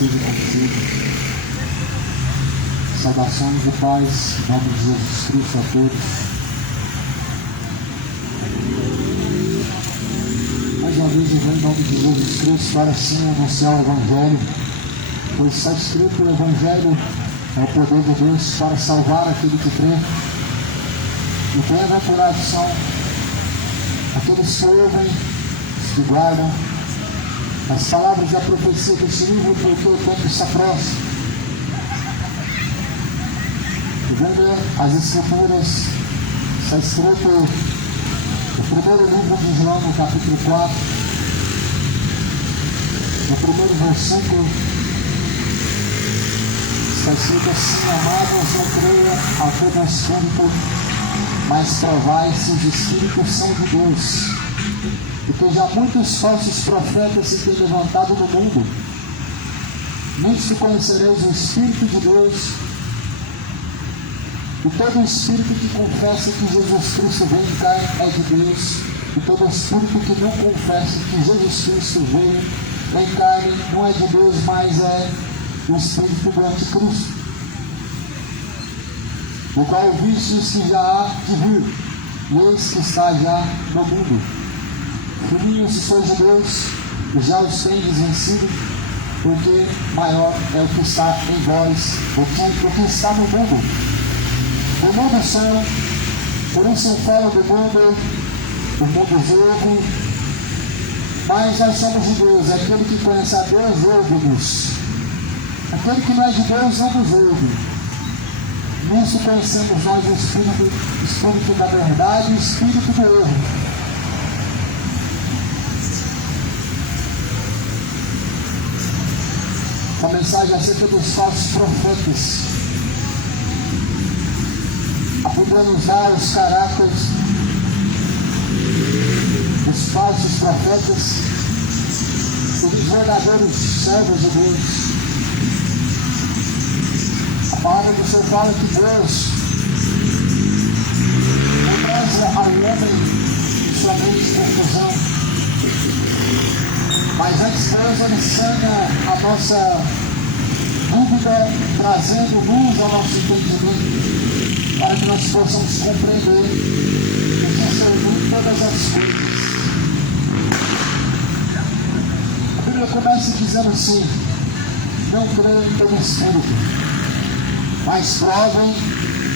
Seja contigo. Saudações de paz, em nome de Jesus Cristo a todos. Mais uma vez eu venho em nome de Jesus Cristo para assim anunciar o Evangelho, pois está escrito: o Evangelho é o poder de Deus para salvar aquele que crê. E bem-aventurados são aqueles que ouvem, que guardam as palavras da profecia desse livro, porque o tempo está próximo. E vendo as Escrituras, está escrito no primeiro livro de João, no capítulo 4, no primeiro versículo, está escrito assim: amados, não creia a todo espírito, mas provai se os espíritos são de Deus. Porque já muitos falsos profetas se têm levantado no mundo. Nisto conhecereis o Espírito de Deus. E todo espírito que confessa que Jesus Cristo vem em carne é de Deus. E todo espírito que não confessa que Jesus Cristo veio em carne não é de Deus, mas é o espírito do anticristo, o qual vistes que já há de vir, e eis que está já no mundo. Filhinhos, se sois de Deus, já os tendes vencido, porque maior é o que está em vós, o que está no mundo. O mundo são, por isso eu falo do mundo, o mundo jogo, mas nós somos de Deus. Aquele que conhece a Deus, ouve-nos. Aquele que não é de Deus, não nos ouve. Nisso conhecemos nós o Espírito da verdade e o Espírito do erro. A mensagem acerca dos falsos profetas. A Bíblia nos dá os caracteres dos falsos profetas e dos verdadeiros servos de Deus. A palavra do Senhor fala que Deus não traz ao homem somente confusão, mas antes Deus ele sana a nossa dúvida, trazendo luz ao nosso entendimento, para que nós possamos compreender e discernir todas as coisas. A Bíblia começa dizendo assim: não creem pelo Espírito, mas provem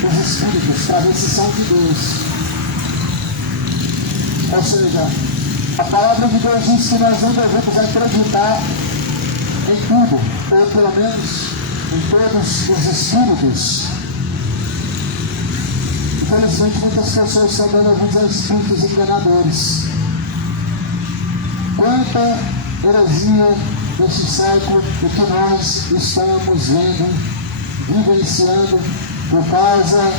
os Espíritos, para ver se são de Deus. Ou seja, a palavra de Deus diz que nós não devemos acreditar em tudo, ou pelo menos em todos os espíritos. Infelizmente, muitas pessoas estão dando ouvidos a espíritos enganadores. Quanta heresia deste século o que nós estamos vendo, vivenciando, por causa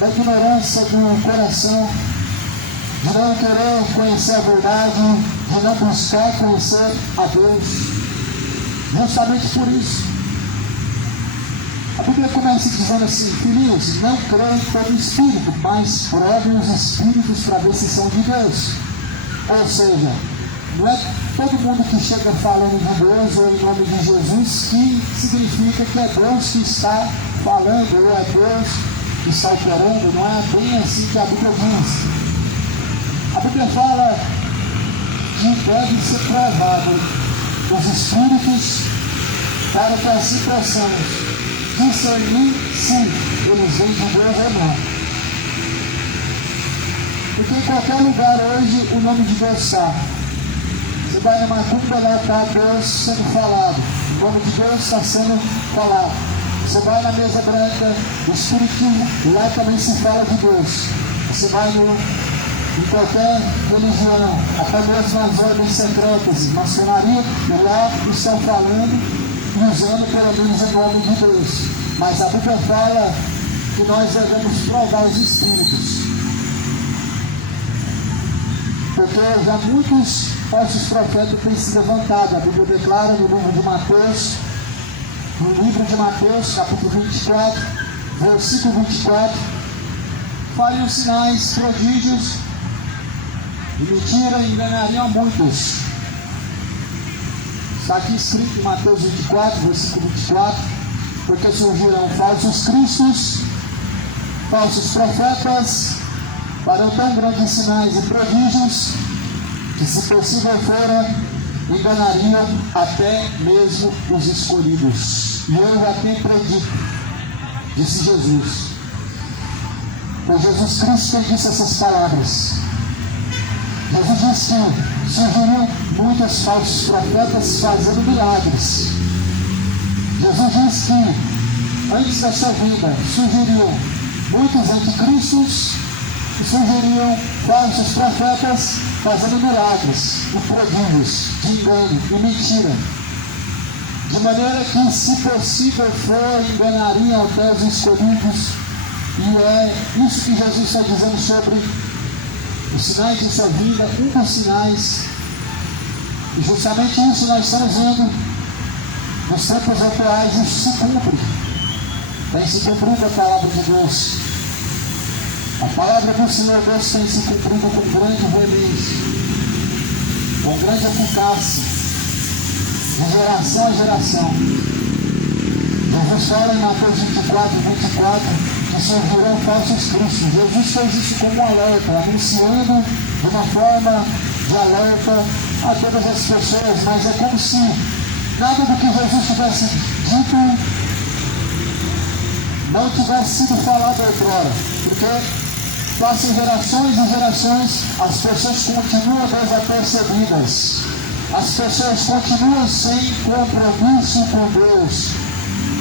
da ignorância do coração, de não querer conhecer a verdade, de não buscar conhecer a Deus. Justamente por isso, a Bíblia começa dizendo assim: filhinhos, não creem pelo Espírito, mas provem os Espíritos para ver se são de Deus. Ou seja, não é todo mundo que chega falando de Deus ou em nome de Jesus que significa que é Deus que está falando, ou é Deus que está operando. Não é bem assim que a Bíblia diz. A Bíblia fala que deve ser provado os Espíritos para que assim possamos discernir se eles vêm de Deus ou não. Porque em qualquer lugar hoje o nome de Deus está. Você vai na macumba, lá está Deus sendo falado, o nome de Deus está sendo falado. Você vai na mesa branca, o Espiritismo, lá também se fala de Deus. Você vai em qualquer religião, até mesmo nas ordens secretas, maçonaria, e lá estão falando e usando pelo menos o nome de Deus. Mas a Bíblia fala que nós devemos provar os espíritos. Porque já muitos falsos profetas têm se levantado. A Bíblia declara no livro de Mateus, capítulo 24, versículo 24, fariam sinais, prodígios e mentira, enganariam a muitos. Está aqui escrito em Mateus 24, versículo 24, porque surgirão falsos cristos, falsos profetas, farão tão grandes sinais e prodígios, que se possível fora, enganariam até mesmo os escolhidos. E eu já tenho predito, disse Jesus. Foi Jesus Cristo quem disse essas palavras. Jesus disse que surgiriam muitos falsos profetas fazendo milagres. Jesus disse que antes da sua vinda surgiriam muitos anticristos e surgiriam falsos profetas fazendo milagres e prodígios de engano e mentira. De maneira que, se possível for, enganariam até os escolhidos. E é isso que Jesus está dizendo sobre os sinais de sua vida, um dos sinais. E justamente isso nós estamos vendo nos tempos atuais, isso se cumpre. Tem se cumprido a palavra de Deus. A palavra do Senhor Deus tem se cumprido com grande veemência, com grande eficácia, de geração a geração. Jesus fala em Mateus 24, 24, que surgirão falsos cristos. Jesus fez isso como um alerta, anunciando de uma forma de alerta a todas as pessoas, mas é como se nada do que Jesus tivesse dito não tivesse sido falado outrora, porque passam gerações e gerações, as pessoas continuam desapercebidas, as pessoas continuam sem compromisso com Deus.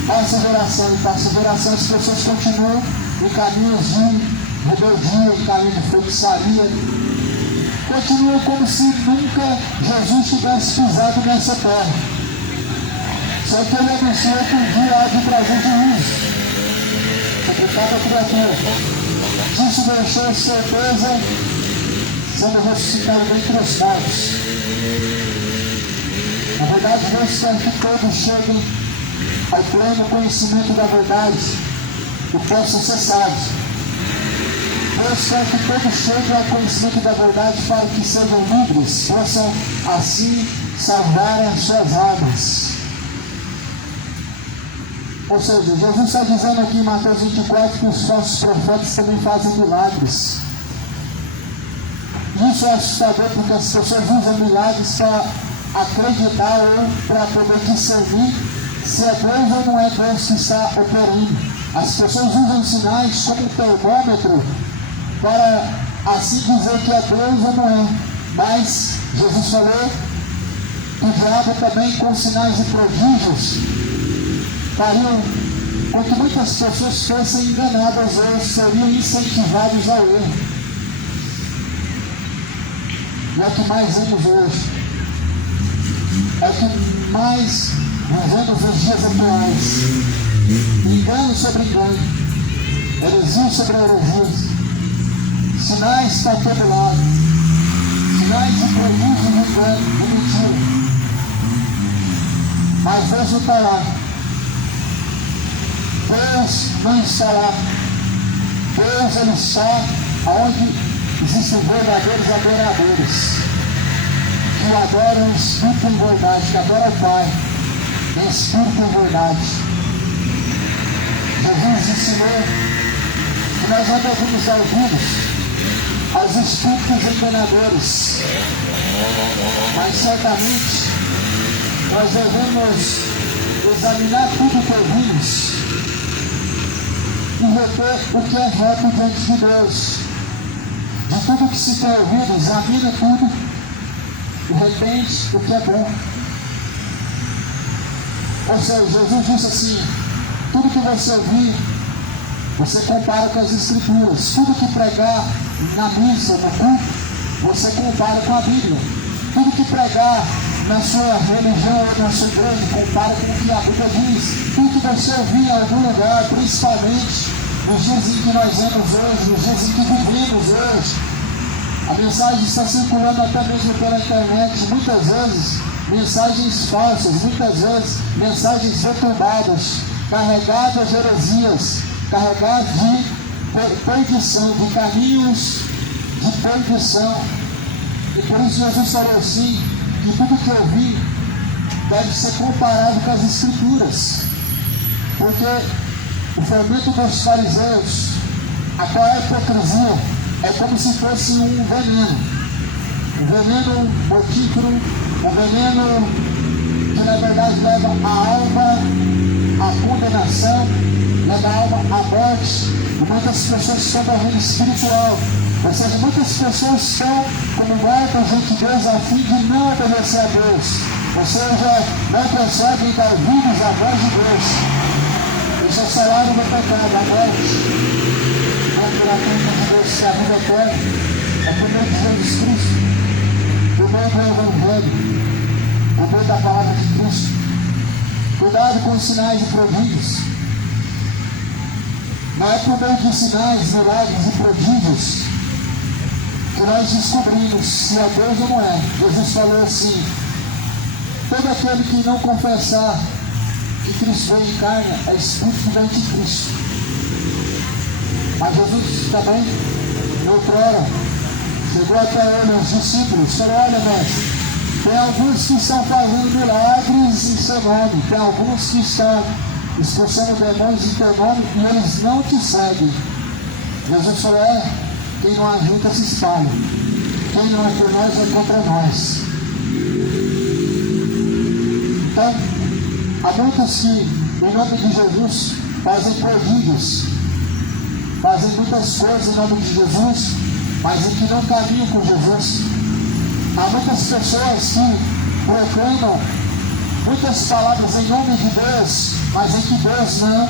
Passa geração e passa geração, as pessoas continuam em caminhos de rebeldia, em caminhos de feitiçaria, continuam como se nunca Jesus tivesse pisado nessa terra. Só que ele anunciou que um dia há de trazer juízo sobre cada criatura. Isso deixou certeza sendo ressuscitado dentre os mortos. Na verdade, Deus quer que todos cheguem ao pleno conhecimento da verdade e possam ser salvos. Deus quer que todos cheguem ao conhecimento da verdade para que sejam livres, possam assim salvar as suas almas. Ou seja, Jesus está dizendo aqui em Mateus 24 que os falsos profetas também fazem milagres. Isso é assustador porque as pessoas usam milagres para acreditar ou para poder discernir se é Deus ou não é Deus que está operando. As pessoas usam sinais como termômetro para assim dizer que é Deus ou não é. Mas Jesus falou que o diabo também, com sinais e prodígios, fariam com que muitas pessoas fossem enganadas ou seriam incentivados ao erro. E é o que mais vemos hoje. É o que mais vivemos nos dias atuais. Engano sobre engano, heresia sobre heresia, sinais para todo lado, sinais de prodígio de engano, de mentira. Mas Deus não está lá. Deus não está lá. Deus, Ele está onde existem verdadeiros adoradores, que adoram o Espírito em verdade, que adoram o Pai em Espírito em verdade. Jesus ensinou que nós não devemos dar ouvidos aos espíritos enganadores, mas certamente nós devemos examinar tudo que ouvimos e reter o que é reto diante de Deus. De tudo que se tem ouvido, examina tudo e retente o que é bom. Ou seja, Jesus disse assim: tudo que você ouvir, você compara com as Escrituras. Tudo que pregar na missa, no culto, você compara com a Bíblia. Tudo que pregar na sua religião ou na sua igreja, compara com o que a Bíblia diz. Tudo que você ouvir em algum lugar, principalmente nos dias em que nós vemos hoje, nos dias em que vivemos hoje, a mensagem está circulando até mesmo pela internet, muitas vezes mensagens falsas, muitas vezes mensagens deturbadas, carregadas de heresias, carregadas de perdição, de caminhos de perdição. E por isso Jesus falou assim, que tudo que eu vi deve ser comparado com as Escrituras. Porque o fermento dos fariseus, a qual é a hipocrisia, é como se fosse um veneno. Um veneno mortífero, um veneno que na verdade leva a alma à condenação, leva a alma à morte. E muitas pessoas estão morrendo espiritual. Ou seja, muitas pessoas estão como mortas diante de Deus a fim de não obedecer a Deus. Ou seja, não conseguem dar ouvidos à voz de Deus. Esse é o salário do pecado, a morte. Não pela conta de Deus, que a vida eterna é por meio de Jesus Cristo, por meio do Evangelho, por meio da palavra de Cristo. Cuidado com os sinais e prodígios. Não é por meio de sinais, milagres e prodígios que nós descobrimos se é Deus ou não é. Jesus falou assim: todo aquele que não confessar que Cristo veio em carne é espírito do anticristo. Mas Jesus também, outrora, chegou até ele, os discípulos, falou: olha, mestre, tem alguns que estão fazendo milagres em seu nome, tem alguns que estão expulsando demônios em teu nome e eles não te seguem. Jesus falou: quem não ajuda se espalha. Quem não é por nós é contra nós. Então, há muitos que, em nome de Jesus, fazem prodígios, fazem muitas coisas em nome de Jesus, mas em que não caminham com Jesus. Há muitas pessoas que proclamam muitas palavras em nome de Deus, mas em que Deus não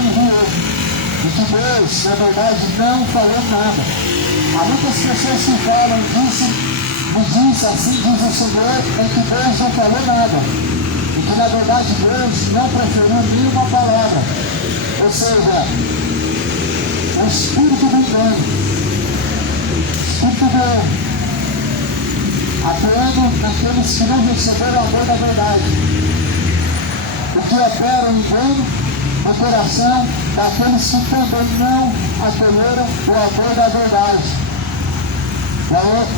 enviou. E que Deus, na verdade, não falou nada. Há muitas pessoas que falam disso, me diz, assim diz o Senhor, em que Deus não falou nada. E que, na verdade, Deus não preferiu nenhuma palavra. Ou seja, o espírito do engano, o espírito do erro, atuando naqueles que não receberam o amor da verdade. O que opera o engano no coração daqueles que também não acolheram o amor da verdade.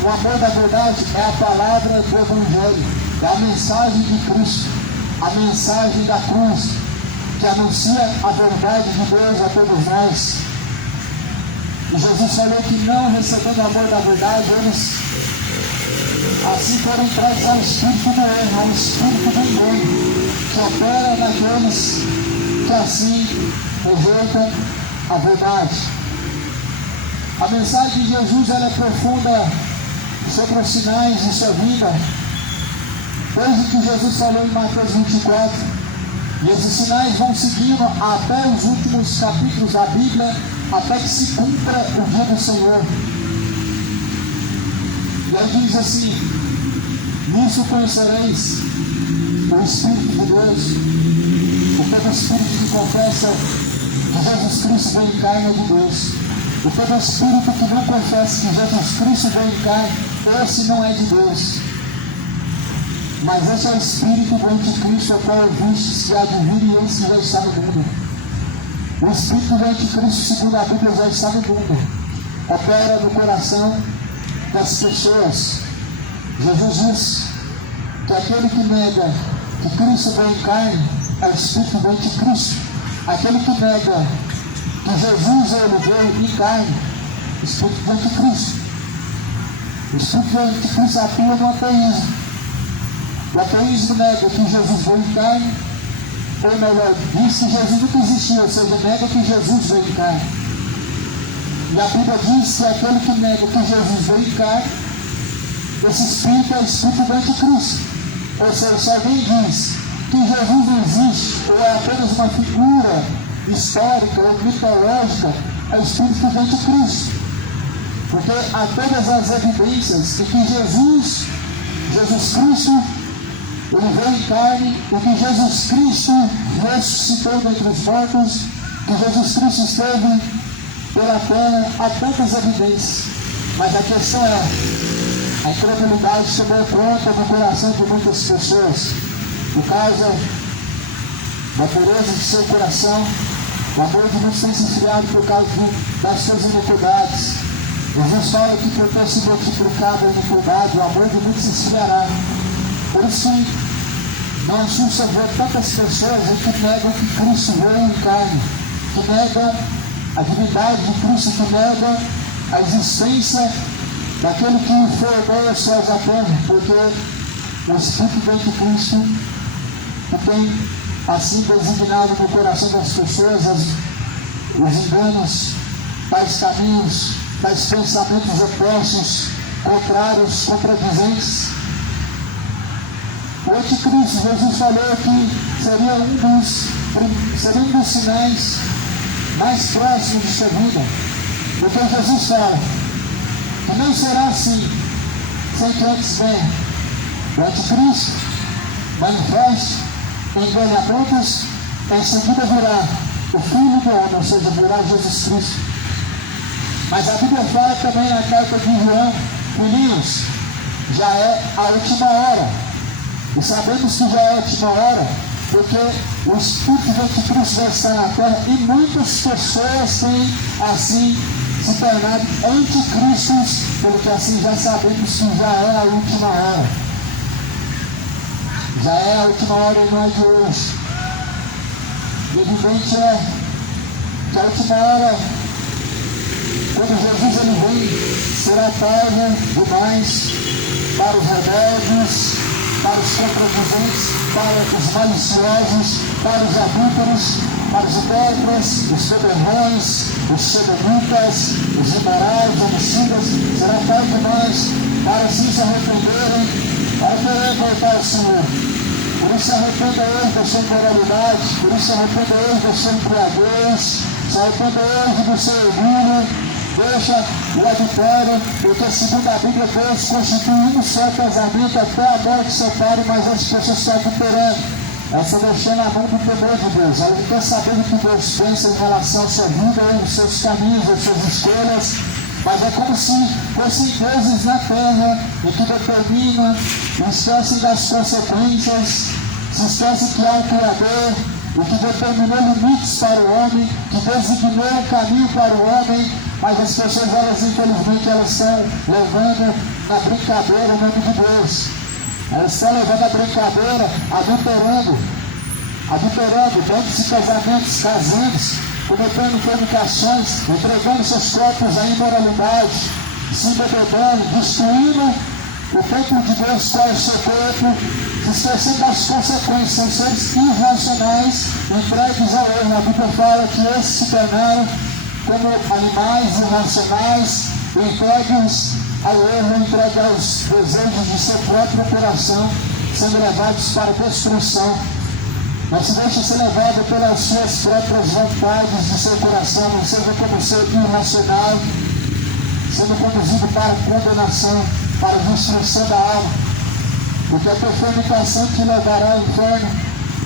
O amor da verdade é a palavra do Evangelho, é a mensagem de Cristo, a mensagem da cruz, que anuncia a verdade de Deus a todos nós. E Jesus falou que não recebendo o amor da verdade, eles assim foram entregues ao espírito do erro, ao espírito do engano, que opera naqueles que assim rejeitam a verdade. A mensagem de Jesus, ela é profunda sobre os sinais de sua vida, desde que Jesus falou em Mateus 24, e esses sinais vão seguindo até os últimos capítulos da Bíblia, até que se cumpra o dia do Senhor. E aí diz assim: nisso conhecereis o Espírito de Deus, o todo espírito que confessa que Jesus Cristo veio em carne é de Deus. O todo espírito que não confessa que Jesus Cristo veio em carne, esse não é de Deus. Mas esse é o espírito do anticristo, ao qual vistes que há de vir, e esse já está no mundo. O espírito do anticristo, segundo a Bíblia, já está no mundo. Opera no coração das pessoas. Jesus diz que aquele que nega que Cristo veio em carne é o espírito do anticristo. Aquele que nega que Jesus ele veio em carne, o espírito do anticristo. O espírito do anticristo atua no ateísmo. O ateísmo nega que Jesus veio em carne, ou melhor, diz que Jesus nunca existiu, ou seja, nega que Jesus veio em carne. E a Bíblia diz que aquele que nega que Jesus veio em carne, esse espírito é o espírito do anticristo. Ou seja, se alguém diz que Jesus não existe, ou é apenas uma figura histórica ou mitológica, é o Espírito que vem de Cristo. Porque há todas as evidências de que Jesus Cristo, ele veio em carne, e que Jesus Cristo ressuscitou dentre os mortos, que Jesus Cristo esteve pela terra, há tantas evidências. Mas a questão é, a incredulidade tomou conta do coração de muitas pessoas, por causa da pureza de seu coração. O amor de muitos tem se esfriado por causa das suas iniquidades. Jesus fala que por ter se multiplicado a iniquidade, o amor de muitos se esfriará. Por isso que não assusta ver tantas pessoas que negam que Cristo veio em carne, que negam a divindade de Cristo, que negam a existência daquele que formou os céus à terra, porque o Espírito vem de Cristo, que tem assim designado no coração das pessoas os enganos, tais caminhos, tais pensamentos opostos, contrários, contradizentes. O anticristo, Jesus falou que seria um dos sinais mais próximos de sua vida. Porque Jesus fala que não será assim, sem que antes venha o anticristo, manifeste, engane a muitos, em seguida virá o Filho do Homem, ou seja, virá Jesus Cristo. Mas a Bíblia fala também na carta de João, filhinhos, já é a última hora. E sabemos que já é a última hora, porque o Espírito do Anticristo vai estar na terra e muitas pessoas têm assim se tornado anticristos, porque assim já sabemos que já é a última hora. Já é a última hora e não é de hoje. E evidente é que a última hora, quando Jesus ele vem, será tarde demais para os rebeldes, para os contradizentes, para os maliciosos, para os adúlteros, para os idólatras, os soberrões, os sodomitas, os imorais, os homicidas. Será tarde demais para assim se arrependerem, para querer voltar ao Senhor. Por isso se arrependa hoje da sua imoralidade, por isso se arrependa hoje da sua embriaguez, se arrependa hoje do seu orgulho. Deixa o adultério, porque segundo a Bíblia, Deus constitui um só casamento até a morte separe, mas as pessoas estão adulterando. Elas estão deixando a mão do temor de Deus. Elas não estão sabendo o que Deus pensa em relação à sua vida, aos seus caminhos, às suas escolhas. Mas é como se fossem deuses na terra e que determinam, esquecem das consequências, se esquecem que há um Criador, o que determinou limites para o homem, que designou um caminho para o homem. Mas as pessoas, elas infelizmente, elas estão levando na brincadeira o nome de Deus. Elas estão levando a brincadeira, adulterando dentro de casamentos, casando, cometendo fornicações, entregando seus corpos à imoralidade, se embebedando, destruindo o templo de Deus, qual é o seu corpo, se esquecendo das consequências, são seres irracionais, entregues ao erro. A Bíblia fala que esses se tornaram como animais irracionais, entregues ao erro, entregues aos desejos de seu próprio coração, sendo levados para a destruição. Não se deixe ser levado pelas suas próprias vontades de seu coração, não seja como ser irracional, sendo conduzido para a condenação, para a destruição da alma. Porque a tua fornicação te levará ao inferno,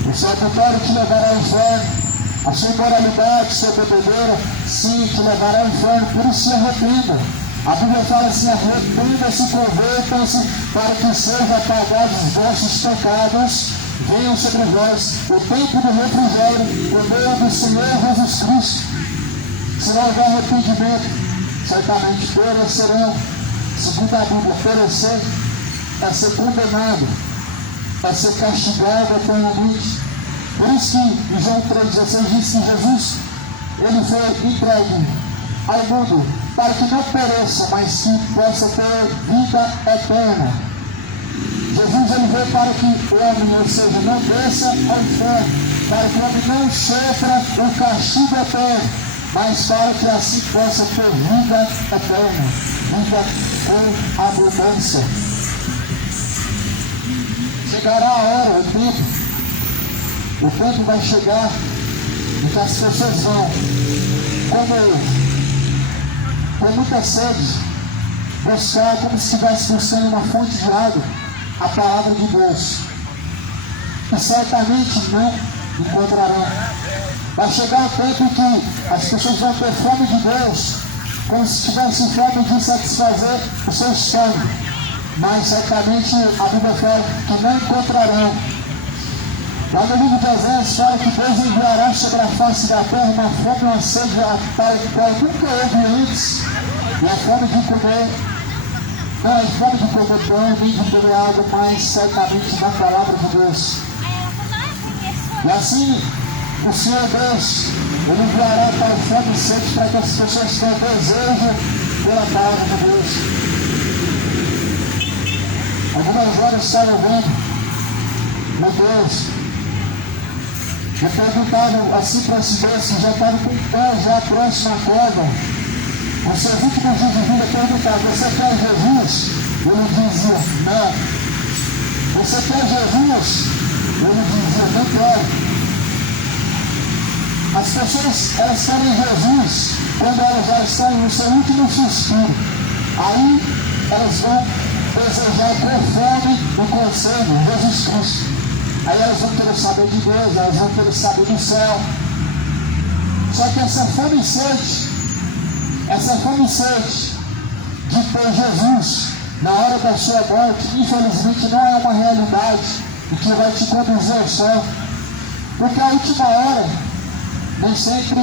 o seu adultério te levará ao inferno, a sua imoralidade, sua bebedeira, sim, te levará ao inferno. Por isso se arrependa. A Bíblia fala assim: arrependa-se, convertam-se, para que sejam apagados os vossos pecados, venham sobre vós o tempo do refrigério, por meio do Senhor Jesus Cristo. Se não houver arrependimento, certamente perecerão. Segundo a Bíblia, perecer é ser condenado, é ser castigado eternamente. Por isso que em João 3,16 diz que Jesus, ele foi entregue ao mundo para que não pereça, mas que possa ter vida eterna. Jesus, ele veio para que o homem, ou seja, não desça ao inferno, para que o homem não sofra o castigo eterno, mas para que assim possa ter vida eterna, vida com abundância. Chegará a hora, o tempo vai chegar e que as pessoas vão, com muita sede, buscar como se estivesse buscando uma fonte de água, a palavra de Deus. E certamente não encontrarão. Vai chegar o tempo que as pessoas vão ter fome de Deus, como se tivessem fome de satisfazer o seu estômago. Mas certamente a Bíblia fala que não encontrarão. Lá no livro de Oséias fala que Deus enviará sobre a face da terra uma fome e uma sede tal qual nunca houve antes. E a fome de comer, não é fome de comer pão, nem de beber água, mas certamente na palavra de Deus. E assim, o Senhor Deus, Ele enviará tal fome e sede para que as pessoas tenham desejo pela palavra de Deus. Algumas horas estava vendo, meu Deus, eu perguntava assim para esses dois que já estavam com o pé já próximo à corda. Nos seus últimos dias de vida, eu perguntava: você quer Jesus? Ele dizia: não. Você quer Jesus? Ele dizia: não quero. As pessoas, elas querem Jesus quando elas já estão no seu último suspiro. Aí elas vão desejar com fome o conselho, Jesus Cristo. Aí elas vão querer saber de Deus, elas vão querer saber do céu. Só que essa fome e sede de ter Jesus na hora da sua morte, infelizmente não é uma realidade e que vai te conduzir ao céu. Porque a última hora nem sempre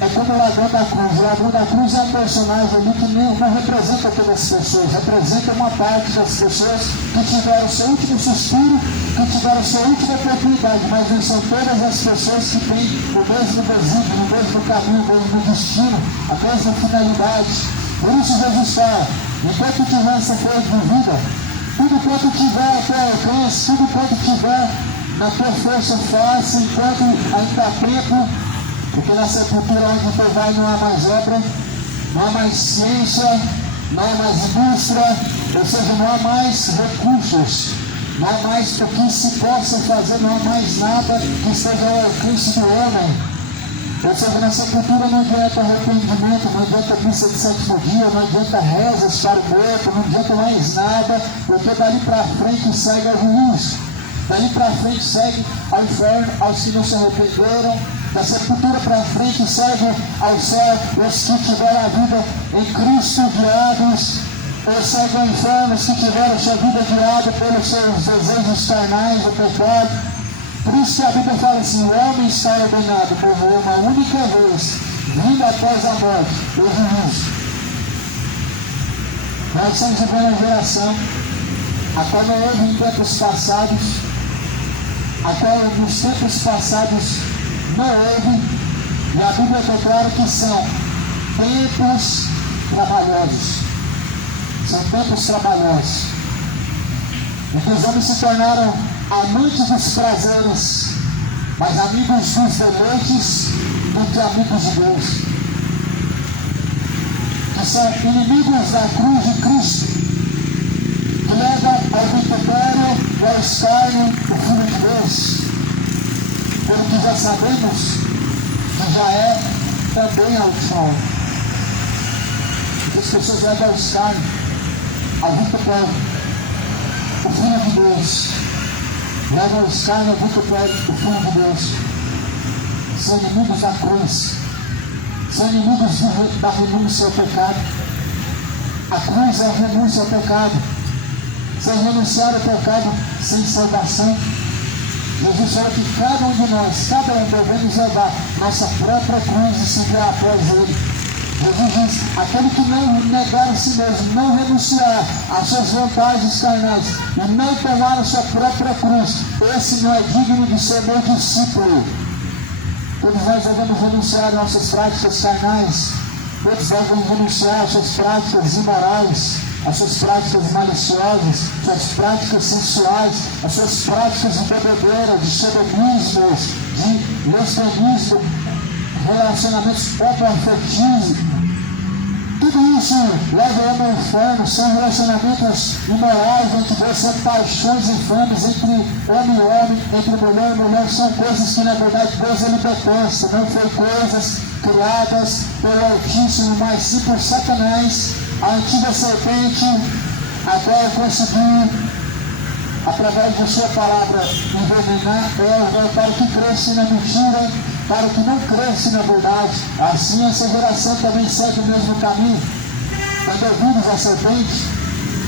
é como o ladrão da cruz. O ladrão da cruz é um personagem ali que não representa todas as pessoas, representa uma parte das pessoas que tiveram seu último suspiro, que tiveram sua última oportunidade, mas não são todas as pessoas que têm o mesmo desígnio, o mesmo caminho, o mesmo destino, a mesma finalidade. Por isso Jesus fala: enquanto tiver essa força de vida, tudo quanto tiver a teu alcance, tudo quanto tiver na tua força fácil, enquanto ainda há tempo, porque na sepultura onde tu vai não há mais obra, não há mais ciência, não há mais indústria, ou seja, não há mais recursos, não há mais o que se possa fazer, não há mais nada que esteja ao alcance do homem. Ou seja, na sepultura não adianta arrependimento, não adianta missa de sétimo dia, não adianta rezas para o morto, não adianta mais nada, porque dali para frente segue a juízo. Dali para frente segue ao inferno aos que não se arrependeram. Da sepultura para frente segue ao céu os que tiveram a vida em Cristo guiados. Ou segue ao inferno os que tiveram a sua vida guiada pelos seus desejos carnais, o pecado. Por isso que a Bíblia fala assim: o homem está ordenado por uma única vez, vindo após a morte, o juízo. Nós estamos vivendo uma geração a qual não houve em tempos passados, a qual nos tempos passados não houve, e a Bíblia declara que são tempos trabalhosos. São tempos trabalhosos. E que os homens se tornaram amantes dos prazeres, mas amigos dos deleites do que amigos de Deus. Que são inimigos da cruz de Cristo, que leva ao vitupério e ao escárnio o Filho de Deus. Pelo que já sabemos que já é também a última hora. Porque as pessoas levam ao escárnio, ao vitupério o Filho de Deus. Levam ao escárnio, ao vitupério o Filho de Deus. São inimigos da cruz. São inimigos da renúncia ao pecado. A cruz é a renúncia ao pecado. Sem renunciar ao pecado, sem salvação. Jesus fala que cada um de nós, cada um devemos levar nossa própria cruz e seguir após Ele. Jesus diz: aquele que não negar a si mesmo, não renunciar às suas vontades carnais e não tomar a sua própria cruz, esse não é digno de ser meu discípulo. Todos nós devemos renunciar às nossas práticas carnais, todos devemos renunciar às suas práticas imorais, as suas práticas maliciosas, suas práticas sensuais, as suas práticas de bebedeira, de sodomismo, de lesbianismo, relacionamentos homoafetivos. Tudo tudo isso leva ao inferno, são relacionamentos imorais entre Deus, são paixões infames entre homem e homem, entre mulher e mulher, são coisas que na verdade Deus ele detesta, não foi coisas criadas pelo Altíssimo, mas sim por Satanás, a antiga serpente, até conseguir, através de sua palavra, envenenar Eva para que cresça na mentira, para que não cresça na verdade. Assim essa geração também segue o mesmo caminho. Quando ouvimos a serpente,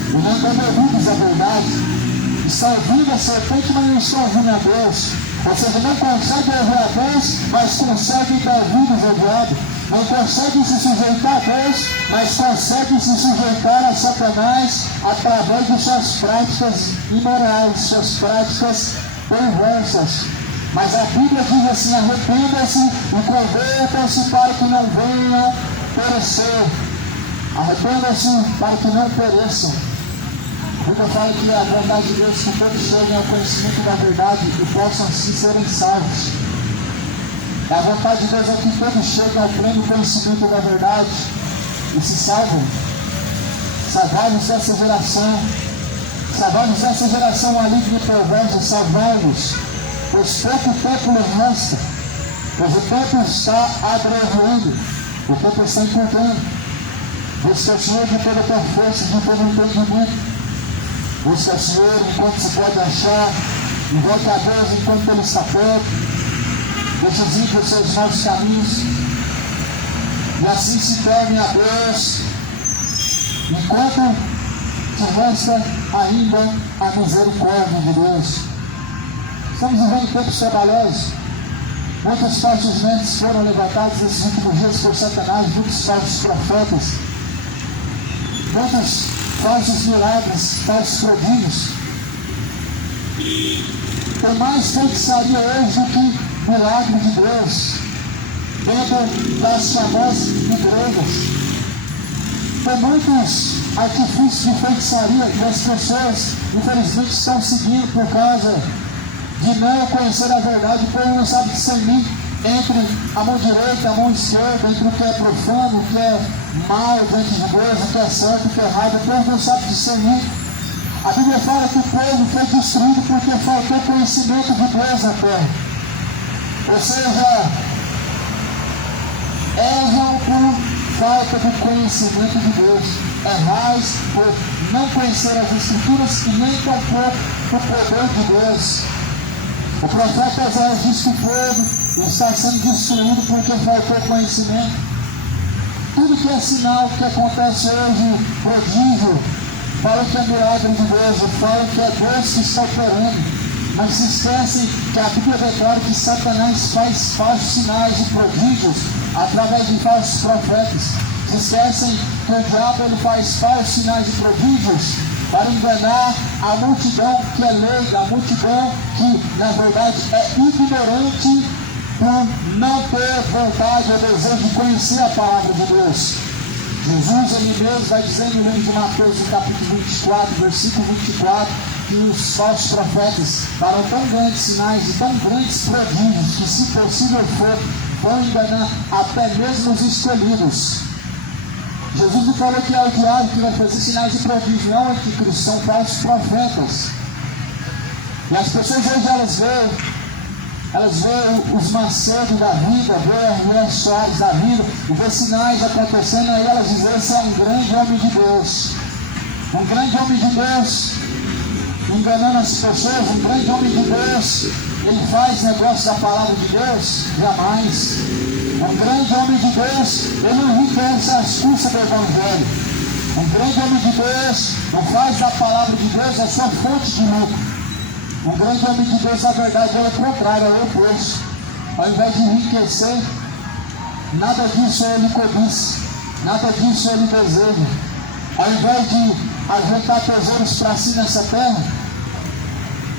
e não quando ouvimos a verdade, estão ouvindo a serpente, mas não estão ouvindo a Deus. Ou seja, não conseguem ouvir a Deus, mas conseguem dar ouvidos ao diabo. Não conseguem se sujeitar a Deus, mas conseguem se sujeitar a Satanás através de suas práticas imorais, suas práticas perversas. Mas a Bíblia diz assim: arrependa-se e convertam-se para que não venham perecer. Arrependam-se para que não pereçam. A Bíblia fala que é a vontade de Deus que todos cheguem ao conhecimento da verdade e possam assim serem salvos. É a vontade de Deus é que todos cheguem ao pleno conhecimento da verdade e se salvam. Salvai-nos dessa geração. Salvai-nos dessa geração maligna e perversa. Salvai-nos, pois pouco tempo nos resta. Pois o tempo está abreviando. O tempo está encurtando. Busca o Senhor de toda a tua força, de todo o entendimento. Busca o Senhor enquanto se pode achar. Invoca a Deus enquanto Ele está perto. Deixa os ímpios seus maus caminhos. E assim se torne a Deus. Enquanto te resta ainda a misericórdia de Deus. Estamos vivendo tempos trabalhosos. Muitos falsos mentes foram levantados nesses últimos dias por Satanás, muitos falsos profetas. Muitos falsos milagres, falsos prodígios. Tem mais feitiçaria hoje do que milagre de Deus dentro das famosas igrejas. Tem muitos artifícios de feitiçaria que as pessoas infelizmente estão seguindo por causa de não conhecer a verdade, porque não sabe discernir entre a mão direita e a mão esquerda, entre o que é profano, o que é mal diante de Deus, o que é certo, o que é errado. O povo não sabe discernir. A Bíblia fala que o povo foi destruído porque faltou conhecimento de Deus na terra. Ou seja, erram por falta de conhecimento de Deus. Errais por não conhecer as Escrituras e nem tampouco o poder de Deus. O profeta Isaías diz que o povo está sendo destruído porque faltou conhecimento. Tudo que é sinal que acontece hoje, prodígio, fala que é milagre de Deus, fala que é Deus que está operando. Mas se esquecem que a Bíblia declara que Satanás faz falsos sinais e prodígios através de falsos profetas. Se esquecem que o diabo ele faz falsos sinais e prodígios para enganar a multidão que é leiga, a multidão que na verdade é ignorante por não ter vontade ou desejo de conhecer a palavra de Deus. Jesus ele mesmo vai dizer no livro de Mateus, no capítulo 24, versículo 24, que os falsos profetas farão tão grandes sinais e tão grandes prodígios que, se possível for, vão enganar até mesmo os escolhidos. Jesus não falou que é o diabo que vai fazer sinais de prodígio, não, é que são falsos profetas. E as pessoas hoje elas veem os Macedo da vida, veem as mulheres Soares da vida, e vê sinais acontecendo, aí elas dizem: esse é um grande homem de Deus. Um grande homem de Deus, enganando as pessoas, um grande homem de Deus, ele faz negócio da palavra de Deus? Jamais. Um grande homem de Deus, ele não enriquece as custas do Evangelho. Um grande homem de Deus não faz da palavra de Deus a sua fonte de lucro. Um grande homem de Deus, na verdade, é o contrário, é o oposto. Ao invés de enriquecer, nada disso ele cobiça, nada disso ele deseja. Ao invés de ajuntar tesouros para si nessa terra,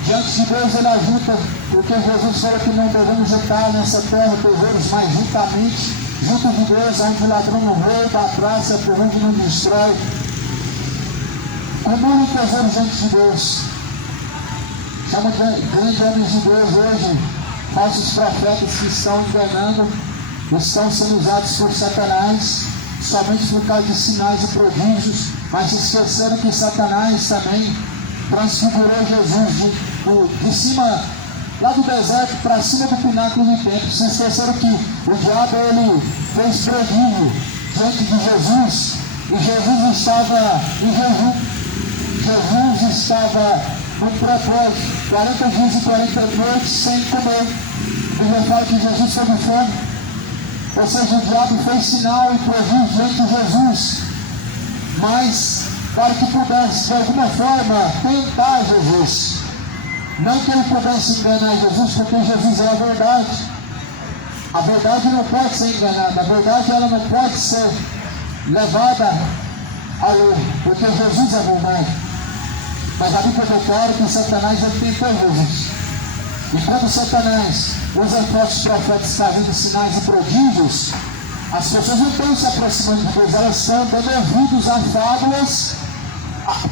diante de Deus ele ajunta, porque Jesus falou que não devemos juntar nessa terra tesouros, mas juntamente, junto de Deus, onde o ladrão não rouba, a praça, por onde não destrói. Acumule tesouros diante de Deus. Chama grandes homens de Deus hoje, falsos profetas que estão enganando, estão sendo usados por Satanás, somente por causa de sinais e prodígios, mas esqueceram que Satanás também transfigurou Jesus de cima, lá do deserto para cima do pináculo do templo. Se esqueceram que o diabo ele fez prodígio diante de Jesus, e Jesus estava em jejum. Jesus estava no propósito, 40 dias e 40 noites sem comer. E já fala que Jesus teve fome. Ou seja, o diabo fez sinal e prodígio diante de Jesus, mas para que pudesse de alguma forma tentar Jesus. Não que ele pudesse enganar Jesus, porque Jesus é a verdade. A verdade não pode ser enganada, a verdade ela não pode ser levada ao erro, porque Jesus é a verdade. Mas a Bíblia declara que Satanás já tentou Jesus. E quando Satanás usa falsos profetas trazendo sinais e prodígios, as pessoas não estão se aproximando de Deus, elas estão dando ouvidos a fábulas,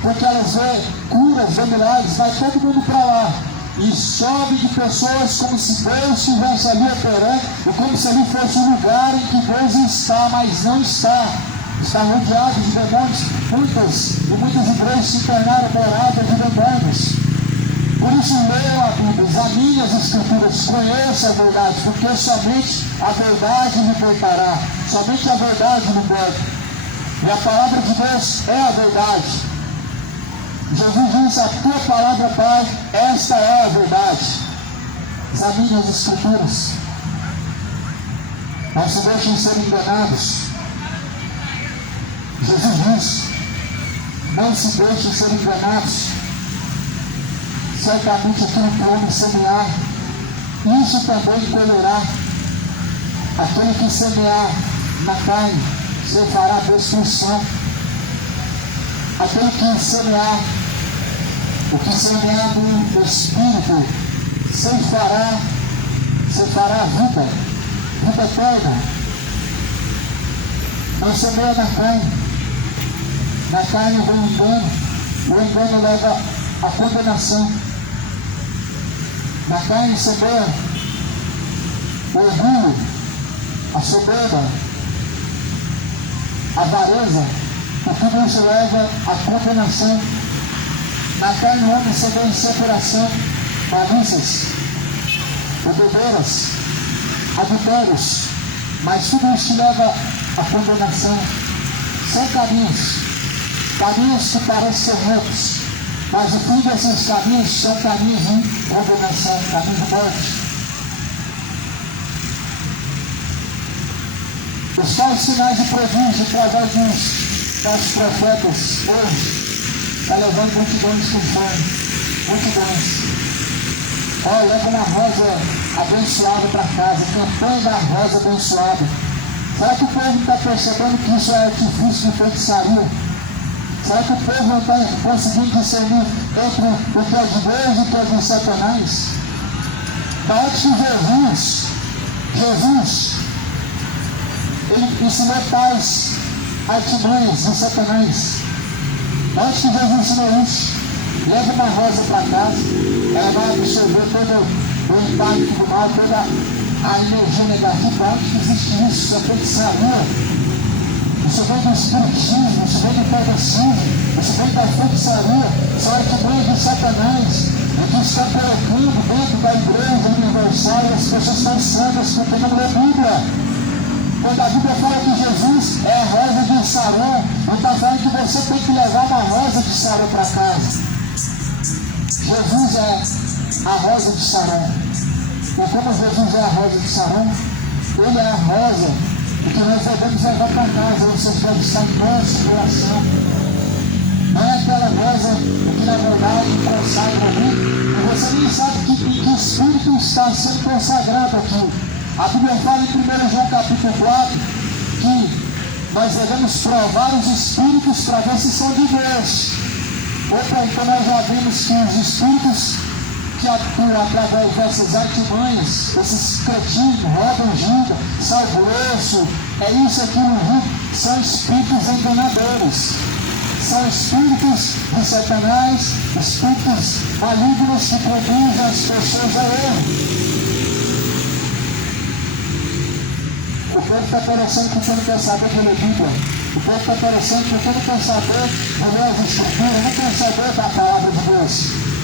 porque elas vê curas, vê milagres, vai todo mundo para lá. E sobe de pessoas como se Deus estivesse ali operando, e como se ali fosse o lugar em que Deus está, mas não está. Está rodeado de demônios. Muitas igrejas se tornaram moradas de demônios. Por isso leiam a Bíblia, examine as Escrituras, conheça a verdade, porque somente a verdade libertará, somente a verdade liberta. E a palavra de Deus é a verdade. Jesus diz: a tua palavra, Pai, esta é a verdade. Examine as Escrituras. Não se deixem ser enganados. Jesus diz: não se deixem ser enganados. Certamente aquilo que o homem semear, isso também colherá. Aquele que semear na carne, fará destruição. Aquele que semear, o que semear no Espírito, fará vida eterna. Não semeia na carne. Na carne vem o engano leva à condenação. Na carne semeia o orgulho, a soberba, a avareza, e tudo isso leva à condenação. Na carne o homem semeia inseparação, malícias, bebedeiras, adultérios, mas tudo isso leva à condenação. São caminhos que parecem ser retos, mas o fim desses caminhos são caminhos de condenação, caminhos de morte. Os tais sinais de prodígio através dos profetas hoje está levando multidões com fome, multidões. Leva uma rosa abençoada para casa, campanha da rosa abençoada. Será que o povo não está percebendo que isso é artifício de feitiçaria? Será que o povo não está conseguindo discernir entre o que é de Deus e o que é de Satanás? Antes de Jesus, ele ensinou tais artimanhas de Satanás. Antes de Jesus ensinou isso. Leva uma rosa para casa, ela vai absorver todo o impacto do mal, toda a energia negativa. Antes de existir isso é feitiçaria. Isso vem do espiritismo, isso vem do progressismo, isso vem da feitiçaria, são artimanhas de Satanás, e que estão colocando dentro da igreja universal, e as pessoas estão cegas porque não lê a Bíblia. Quando a Bíblia fala que Jesus é a rosa de Sarão, não está falando que você tem que levar uma rosa de Sarão para casa. Jesus é a rosa de Sarão. E como Jesus é a rosa de Sarão, ele é a rosa que nós devemos levar para casa. Vocês devem estar em nosso coração. Não é aquela rosa que na verdade consagra ali, e você nem sabe que espírito está sendo consagrado aqui. A Bíblia fala em 1 João capítulo 4 que nós devemos provar os espíritos para ver se são de Deus. Outra, então nós já vimos que os espíritos que atuam através dessas artimanhas, esses cretinos, roubam, gingam, sal grosso, é isso aqui no Rio, são espíritos enganadores. São espíritos de Satanás, espíritos malignos que conduzem as pessoas ao erro. O povo está perecendo porque não quer saber de ler Bíblia. O povo está perecendo porque não quer saber de ler as escrituras, não quer saber da palavra de Deus.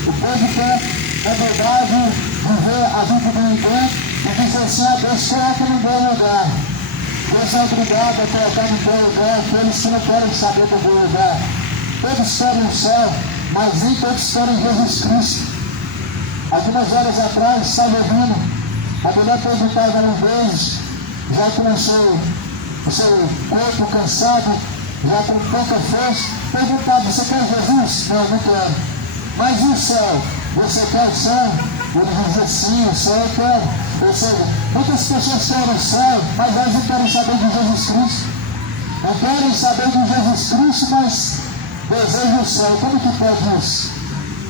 O povo quer, na verdade, viver a vida do engano e dizer assim: a Deus coloca no bom lugar. Deus é obrigado a colocar no bom lugar aqueles que não querem saber do bom lugar. Todos querem o céu, mas nem todos querem Jesus Cristo. Algumas horas atrás, estava ouvindo, a mulher perguntava uma vez, já com o seu corpo cansado, já com pouca força, perguntava: você quer Jesus? Não, não quero. Mas e o céu? Você quer o céu? Ele dizia: sim, o céu eu quero. Ou seja, muitas pessoas querem o céu, mas elas não querem saber de Jesus Cristo. Não querem saber de Jesus Cristo, mas desejam o céu. Como que pode isso?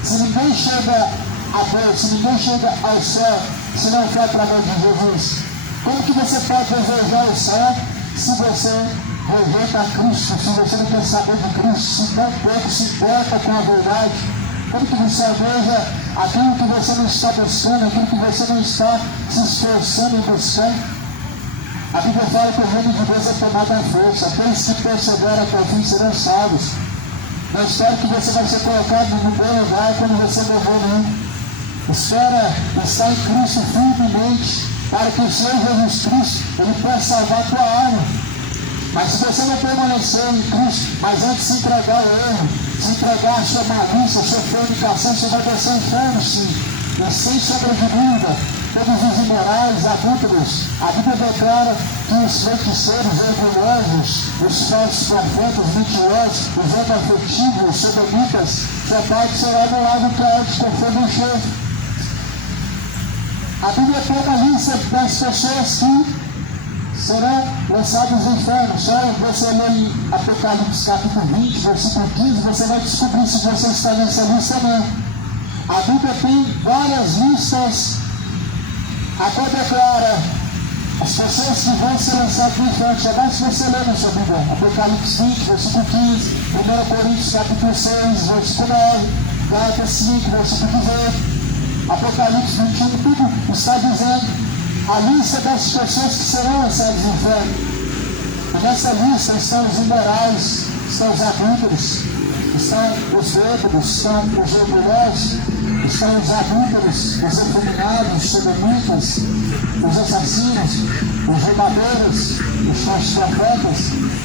Se ninguém chega a Deus, se ninguém chega ao céu, se não for através de Jesus, como que você pode desejar o céu se você rejeita a Cristo, se você não quer saber de Cristo, se não pouco se importa com a verdade? Como que você almeja aquilo que você não está buscando, aquilo que você não está se esforçando em buscar? A Bíblia fala que o reino de Deus é tomado à força. Aqueles que perseveram até o fim serão salvos. Não espero que você vai ser colocado no bom lugar quando você morrer, não. Espera estar em Cristo firmemente, para que o Senhor Jesus Cristo Ele possa salvar a tua alma. Mas se você não permanecer em Cristo, mas antes de se entregar ao erro, se entregar à sua malícia, à sua fornicação, você vai descer o inferno, sim. E sem sombra de dúvida, todos os imorais, adúlteros, a Bíblia declara que os feiticeiros orgulhosos, os falsos profetas, mentirosos, os homoafetivos, os sodomitas, sua parte será no lago que é de fogo e enxofre. A Bíblia tem uma lista das pessoas que serão lançados no inferno. Só você ler em Apocalipse capítulo 20, versículo 15, você vai descobrir se você está nessa lista ou não. A Bíblia tem várias listas a qual declara as pessoas que vão ser lançadas no inferno. Só basta você ler na sua Bíblia. Apocalipse 20, versículo 15, 1 Coríntios capítulo 6, versículo 9, Gálatas 5, versículo 18. Apocalipse 21, tudo está dizendo a lista das pessoas que serão lançadas no inferno. E nessa lista estão os imorais, estão os adúlteros, estão os bêbados, estão os orgulhosos, estão os adúlteros, os efeminados, os sodomitas, os assassinos, os roubadores, os falsos profetas,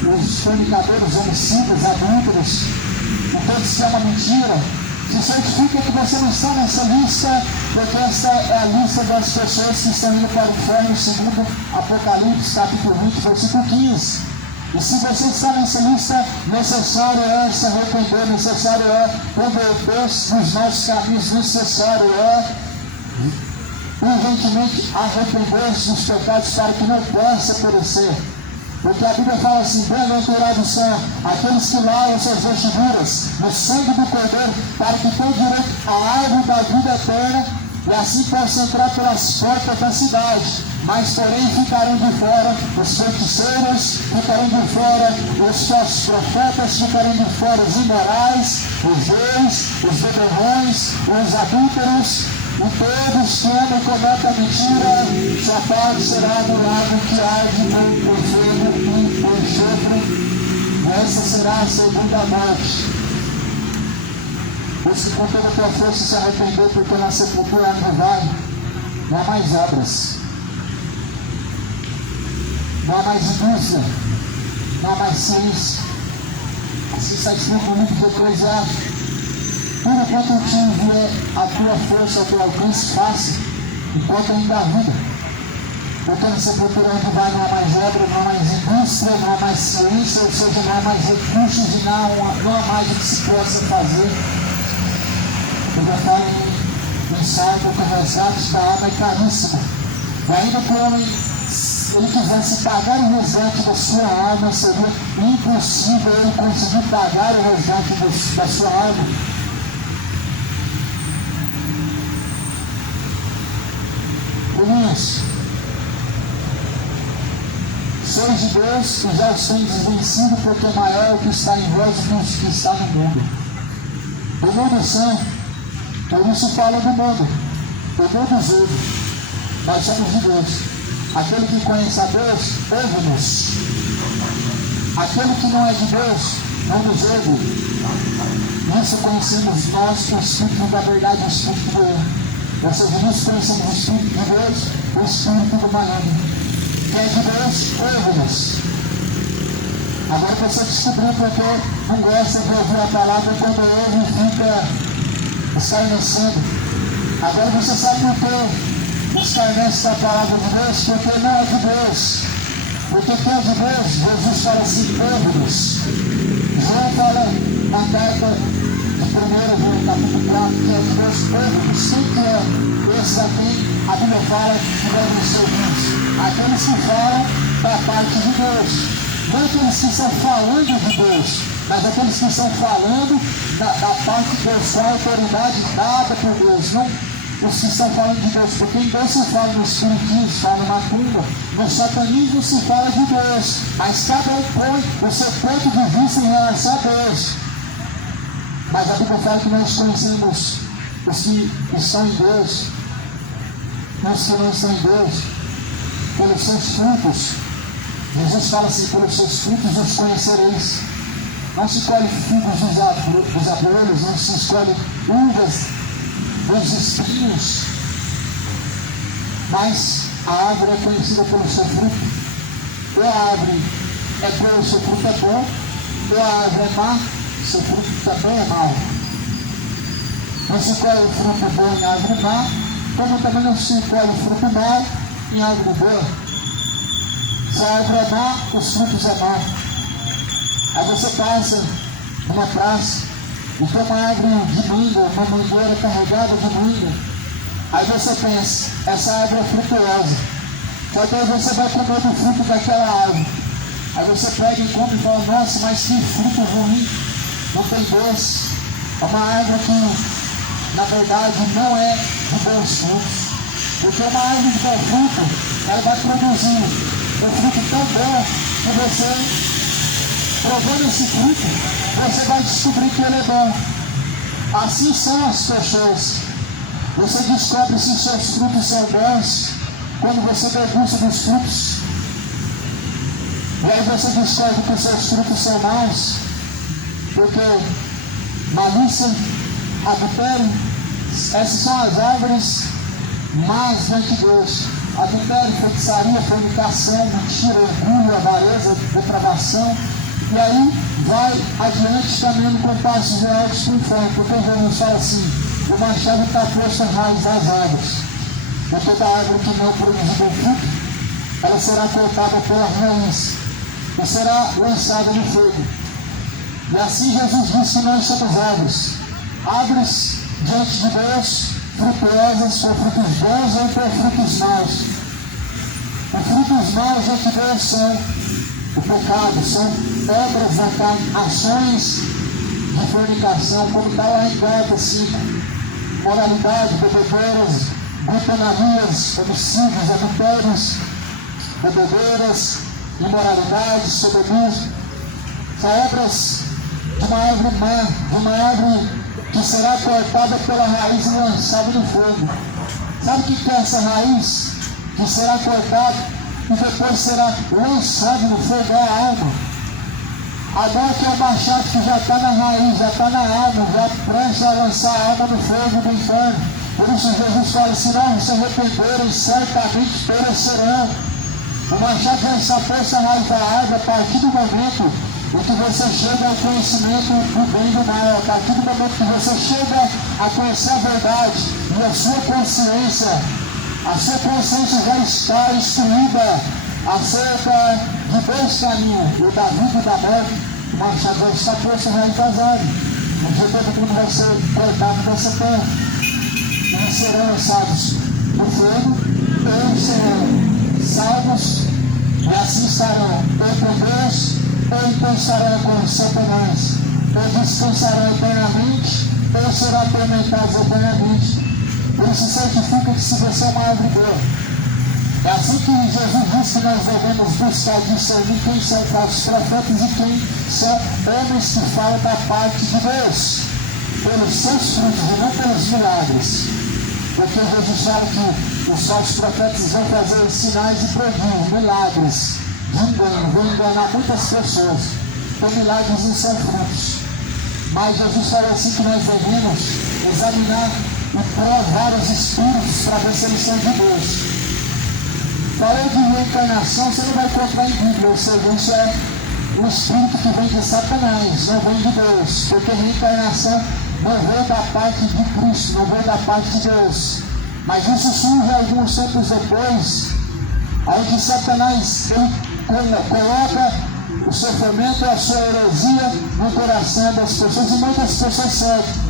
os fornicadores, homicidas, adúlteros, e todos que é uma mentira. Se certifica que você não está nessa lista, porque essa é a lista das pessoas que estão indo para o inferno, segundo Apocalipse, capítulo 20, versículo 15. E se você está nessa lista, necessário é se arrepender, necessário é converter-se nos nossos caminhos, necessário é urgentemente arrepender-se dos pecados para que não possa perecer. Porque a Bíblia fala assim: bem-aventurados são aqueles que lavam suas vestiduras no sangue do Cordeiro, para que tenham direito à árvore da vida eterna, e assim possam entrar pelas portas da cidade. Mas porém ficarão de fora os feiticeiros, ficarão de fora os falsos profetas, ficarão de fora os imorais, os reis, os beberrões, os adúlteros, e todos que amam e cometem a mentira, sua parte será no lago que arde com fogo e enxofre. Essa será a segunda morte. Busque com toda a tua força se arrepender, porque na sepultura onde vai, não há mais obras, não há mais indústria, não há mais ciência. Assim está escrito no livro de Eclesiastes: tudo quanto tiver a tua força, ao teu alcance, faça, enquanto ainda há vida. Porque na sepultura onde vai, não há mais obra, não há mais indústria, não há mais ciência, ou seja, não há mais recursos e não há mais o que se possa fazer. Eu já falo em Salmo que o resgate da alma é caríssimo. E ainda que o homem, ele quisesse pagar o resgate da sua alma, seria impossível ele conseguir pagar o resgate da sua alma. Irmãos, sois de Deus e já os tendes vencido, porque maior é o que está em vós do que o que está no mundo. O mundo são, por isso fala do mundo. O mundo julga, nós somos de Deus. Aquele que conhece a Deus, ouve-nos. Aquele que não é de Deus, não nos ouve. Nisso conhecemos nós o Espírito da verdade e o Espírito do erro. Ou seja, nisso conhecemos o Espírito de Deus, o Espírito do maligno. Quem é de Deus, ouve-nos. Agora você descobriu porque não gosta de ouvir a palavra quando ouve fica escarnecendo. Agora você sabe por que escarnece da palavra de Deus, porque não é de Deus. Porque quem é de Deus, Jesus fala assim, ouve-nos. João fala na carta de 1 João, capítulo 4, que é de Deus, ouve-nos. Quem que é esse aqui? A Bíblia fala que devem ser ouvidos. Aqueles que falam da parte de Deus. Não aqueles que estão falando de Deus, mas aqueles que estão falando da parte de Deus, com a autoridade dada por Deus. Não os que estão falando de Deus, porque em Deus se fala no espiritismo, se fala na macumba, no satanismo se fala de Deus, mas cada um põe o seu ponto de vista em relação a Deus. Mas a Bíblia fala que nós conhecemos os que estão em Deus e os que não estão em Deus pelos seus frutos. Jesus fala assim, pelos seus frutos os conhecereis. Não se colhe figos dos abrolhos, não se escolhe uvas dos espinhos, mas a árvore é conhecida pelo seu fruto. Ou a árvore é boa, seu fruto é bom, ou a árvore é má, seu fruto também é mau. Não se colhe fruto bom em árvore má, como também não se colhe fruto mau em árvore boa. Se a árvore é má, os frutos é mau. Aí você passa numa praça e tem uma árvore de manga, uma mangueira carregada de manga. Aí você pensa, essa árvore é frutuosa. Só que aí você vai comer do fruto daquela árvore. Aí você pega e come e fala, nossa, mas que fruto ruim, não tem doce. É uma árvore que, na verdade, não é de bons frutos. Porque uma árvore de bom fruto, ela vai produzir um fruto tão bom que você, provando esse fruto, você vai descobrir que ele é bom. Assim são as pessoas. Você descobre se seus frutos são bons quando você degusta dos frutos. E aí você descobre que seus frutos são maus, porque malícia, adultério, essas são as árvores más diante de Deus. Adultério, feitiçaria, fornicação, mentira, orgulho, avareza, depravação. E aí vai adiante caminhando com passos reais para o inferno, porque Jesus fala assim, o machado está posto à raiz das árvores. E toda árvore que não produzir bom fruto, ela será cortada pela raiz e será lançada no fogo. E assim Jesus disse que nós somos árvores. Árvores diante de Deus, frutuosas, com frutos bons ou com frutos maus. Os frutos maus diante de Deus são o pecado, são obras da carne, ações de fornicação, como está lá em Gálatas 5, moralidade, bebedeiras, glutonarias, homicídios, adultérios, bebedeiras, imoralidade, sodomia. São obras de uma árvore má, de uma árvore que será cortada pela raiz e lançada no fogo. Sabe o que é essa raiz que será cortada e depois será lançado no fogo? É a alma. Agora que é o machado que já está na raiz, já está na alma, já presta a lançar a alma no fogo do inferno. Por isso Jesus fala, se não se arrependerem, certamente perecerão. O machado já está posto a raiz da árvore a partir do momento em que você chega ao conhecimento do bem e do mal, a partir do momento que você chega a conhecer a verdade e a sua consciência já está instruída acerca de dois caminhos, o da vida e da morte. O machado já está posto a raiz das árvores. O dia todo mundo vai ser cortado dessa terra. E serão lançados no fogo, ou serão salvos, e assim estarão ou com Deus, ou então estarão com Satanás, ou descansarão eternamente, ou serão atormentados eternamente. Por isso certifica que se você é uma árvore boa. É assim que Jesus disse que nós devemos buscar discernir quem são falsos profetas e quem são homens que falam da parte de Deus, pelos seus frutos e não pelos milagres. Porque Jesus fala que os falsos profetas vão fazer sinais e prodígios, milagres de engano, vão enganar muitas pessoas. Então milagres não são frutos. Mas Jesus falou assim que nós devemos examinar e provar os espíritos para ver se eles são de Deus. Falei de reencarnação, você não vai encontrar em Bíblia, ou seja, isso é um espírito que vem de Satanás, não vem de Deus, porque reencarnação não vem da parte de Cristo, não vem da parte de Deus. Mas isso surge alguns tempos depois, onde Satanás coloca o sofrimento e a sua heresia no coração das pessoas e muitas pessoas seguem.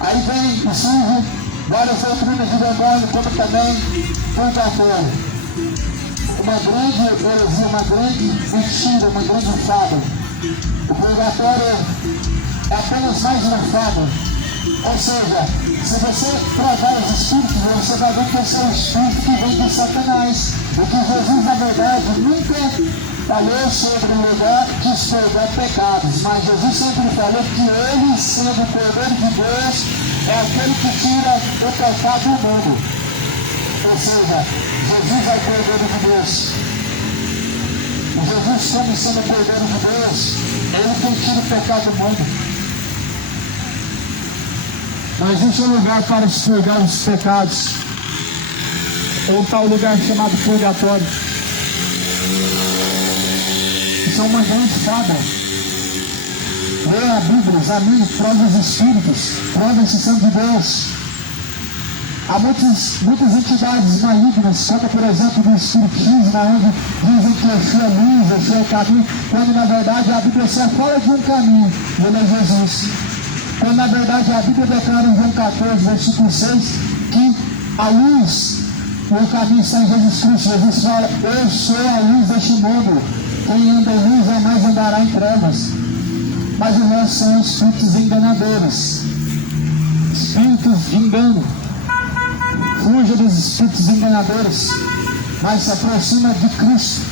Aí vem e surge várias doutrinas de demônio, como também purgatório. Uma grande heresia, uma grande mentira, uma grande fábula. O purgatório é apenas mais uma fábula. Ou seja, se você provar os espíritos, você vai ver que esse é um espírito que vem de Satanás. O que Jesus, na verdade, nunca falou sobre o lugar de expurgar pecados, mas Jesus sempre falou que ele, sendo o Cordeiro de Deus, é aquele que tira o pecado do mundo. Ou seja, Jesus é o Cordeiro de Deus. E Jesus, como sendo o Cordeiro de Deus, ele quem tira o pecado do mundo. Não existe um lugar para expurgar os pecados. Ou tal lugar chamado purgatório. Isso é uma grande fábula. Leia a Bíblia, examine, prove os espíritos, prove se são de Deus. Há muitas entidades malignas, como por exemplo do espiritismo, onde dizem que Exu é luz, Exu é caminho, quando na verdade a Bíblia só fala de um caminho, ele é Jesus. Quando na verdade a Bíblia declara em João 14, versículo 6, que a luz e o caminho está em Jesus Cristo. Jesus fala, eu sou a luz deste mundo, quem anda em luz jamais andará em trevas. Mas os nossos são espíritos enganadores, espíritos de engano. Fuja dos espíritos enganadores, mas se aproxima de Cristo,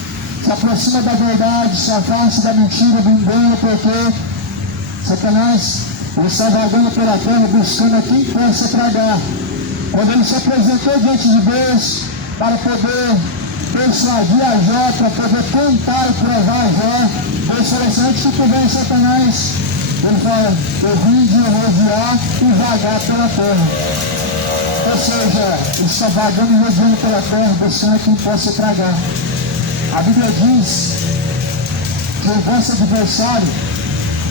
se aproxima da verdade, se afasta da mentira, do engano, porque Satanás está vagando pela terra buscando a quem possa tragar. Quando ele se apresentou diante de Deus para poder persuadir a Jó, para poder tentar provar a Jó, Deus falou assim, antes que tu venha Satanás, ele fala, eu vim de rodear e vagar pela terra. Ou seja, ele está vagando e rodeando pela terra, buscando a quem possa tragar. A Bíblia diz que o vosso adversário,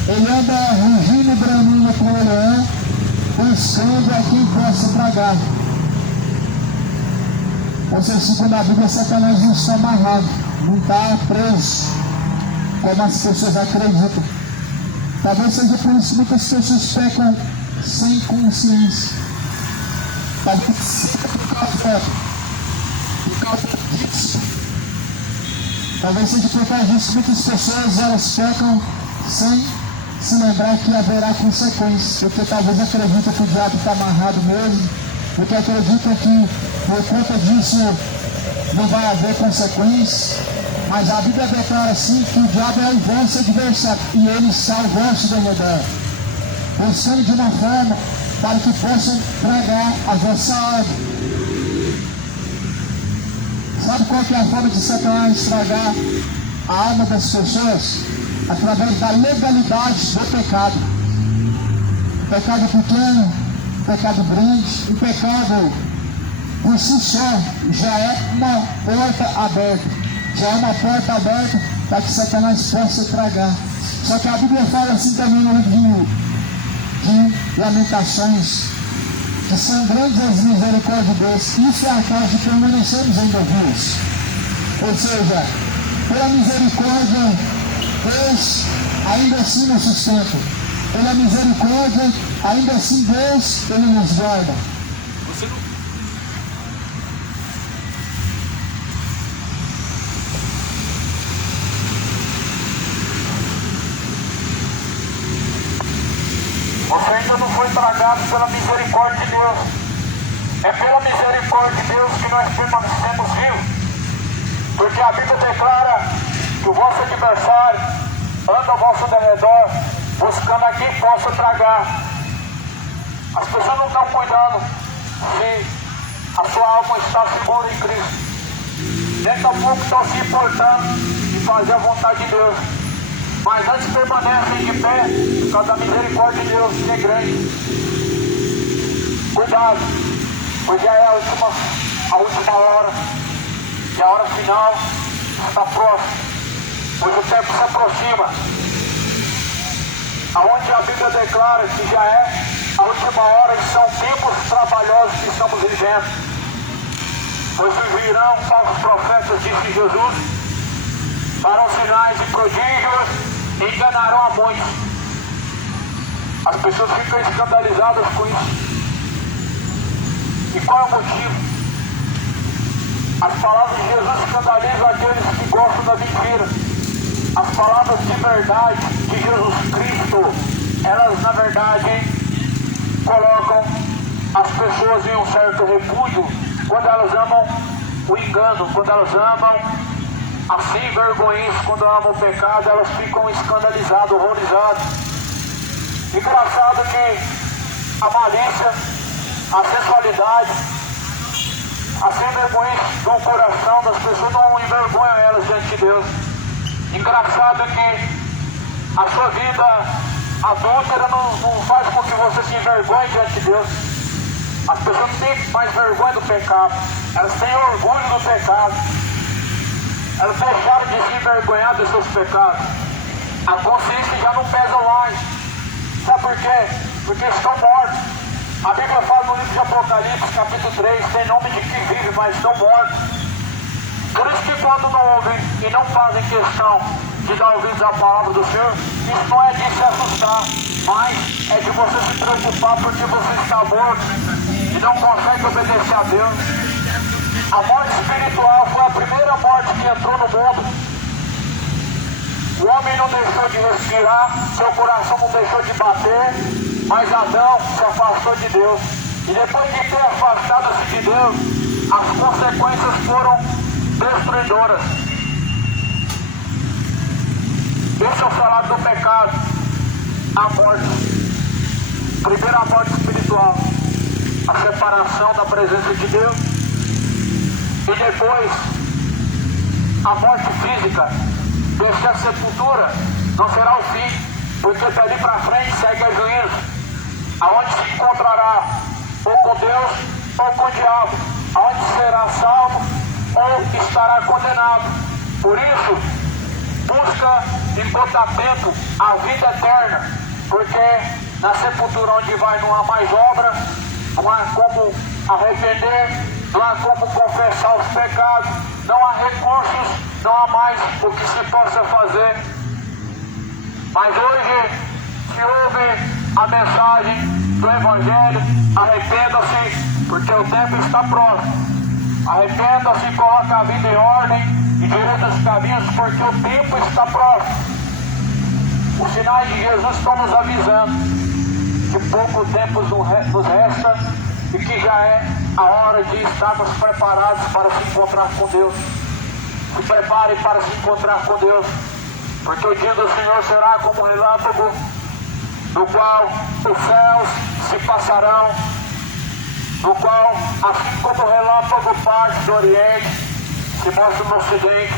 ele anda rugindo e bramindo com o leão, buscando a quem possa tragar. Ou seja, segundo a Bíblia, Satanás não está amarrado, não está preso, como as pessoas acreditam. Talvez seja por isso que muitas pessoas pecam sem consciência. Talvez seja por causa disso. Talvez seja por causa disso que muitas pessoas elas pecam sem se lembrar que haverá consequências, porque talvez acreditam que o diabo está amarrado mesmo, porque acreditam que por conta disso não vai haver consequências, mas a Bíblia declara assim que o diabo é o vosso adversário e ele está ao vosso derredor, pensando de uma forma para que possam pregar a vossa alma. Sabe qual que é a forma de Satanás estragar a alma das pessoas? Através da legalidade do pecado. Pecado pequeno, pecado grande, o pecado por si só já é uma porta aberta. Já é uma porta aberta para que Satanás possa tragar. Só que a Bíblia fala assim também no livro de Lamentações, que são grandes as misericórdias de Deus. Isso é a causa de permanecermos ainda vivos. Ou seja, pela misericórdia, Deus ainda assim nos sustenta. Pela misericórdia, ainda assim Deus, Ele nos guarda. Você ainda não foi tragado pela misericórdia de Deus. É pela misericórdia de Deus que nós permanecemos vivos. Porque a Bíblia declara que o vosso adversário anda ao vosso derredor, buscando a quem possa tragar. As pessoas não estão cuidando a sua alma está segura em Cristo. Daqui a pouco estão se importando em fazer a vontade de Deus. Mas antes permanecem de pé por causa da misericórdia de Deus, que é grande. Cuidado, pois já é a última hora. E a hora final está próxima, pois o tempo se aproxima. Aonde a Bíblia declara que já é a última hora e são tempos trabalhosos que estamos vivendo. Pois surgirão falsos profetas, disse Jesus, farão sinais e prodígios e enganarão a muitos. As pessoas ficam escandalizadas com isso. E qual é o motivo? As palavras de Jesus escandalizam aqueles que gostam da mentira. As palavras de verdade de Jesus Cristo, elas na verdade colocam as pessoas em um certo repúdio quando elas amam o engano, quando elas amam assim vergonhice, quando amam o pecado, elas ficam escandalizadas, horrorizadas. Engraçado que a malícia, a sensualidade, a sem vergonhice do coração das pessoas não envergonham elas diante de Deus. Engraçado que a sua vida adúltera não faz com que você se envergonhe diante de Deus. As pessoas não têm mais vergonha do pecado, elas têm orgulho do pecado. Elas deixaram de se envergonhar dos seus pecados. A consciência já não pesa mais. Sabe por quê? Porque estão mortos. A Bíblia fala no livro de Apocalipse, capítulo 3, tem nome de que vive, mas estão mortos. Por isso que quando não ouvem e não fazem questão de dar ouvidos à palavra do Senhor, isso não é de se assustar, mas é de você se preocupar porque você está morto e não consegue obedecer a Deus. A morte espiritual foi a primeira morte que entrou no mundo. O homem não deixou de respirar, seu coração não deixou de bater, mas Adão se afastou de Deus. E depois de ter afastado-se de Deus, as consequências foram destruidoras. Esse é o salário do pecado, a morte. Primeiro, a morte espiritual, a separação da presença de Deus. E depois, a morte física, deixa a sepultura, não será o fim, porque dali para frente segue a juízo, aonde se encontrará ou com Deus ou com o diabo, aonde será salvo ou estará condenado. Por isso, busca enquanto há tempo a vida eterna, porque na sepultura onde vai não há mais obra, não há como arrepender, não há como confessar os pecados, não há recursos, não há mais o que se possa fazer. Mas hoje se ouve a mensagem do Evangelho: arrependa-se, porque o tempo está próximo. Arrependa-se, coloque a vida em ordem e direita os caminhos, porque o tempo está próximo. Os sinais de Jesus estão nos avisando que pouco tempo nos resta e que já é a hora de estarmos preparados para se encontrar com Deus. Se prepare para se encontrar com Deus, porque o dia do Senhor será como um relâmpago, no qual os céus se passarão, no qual, assim como o relâmpago parte do Oriente, se mostra no Ocidente,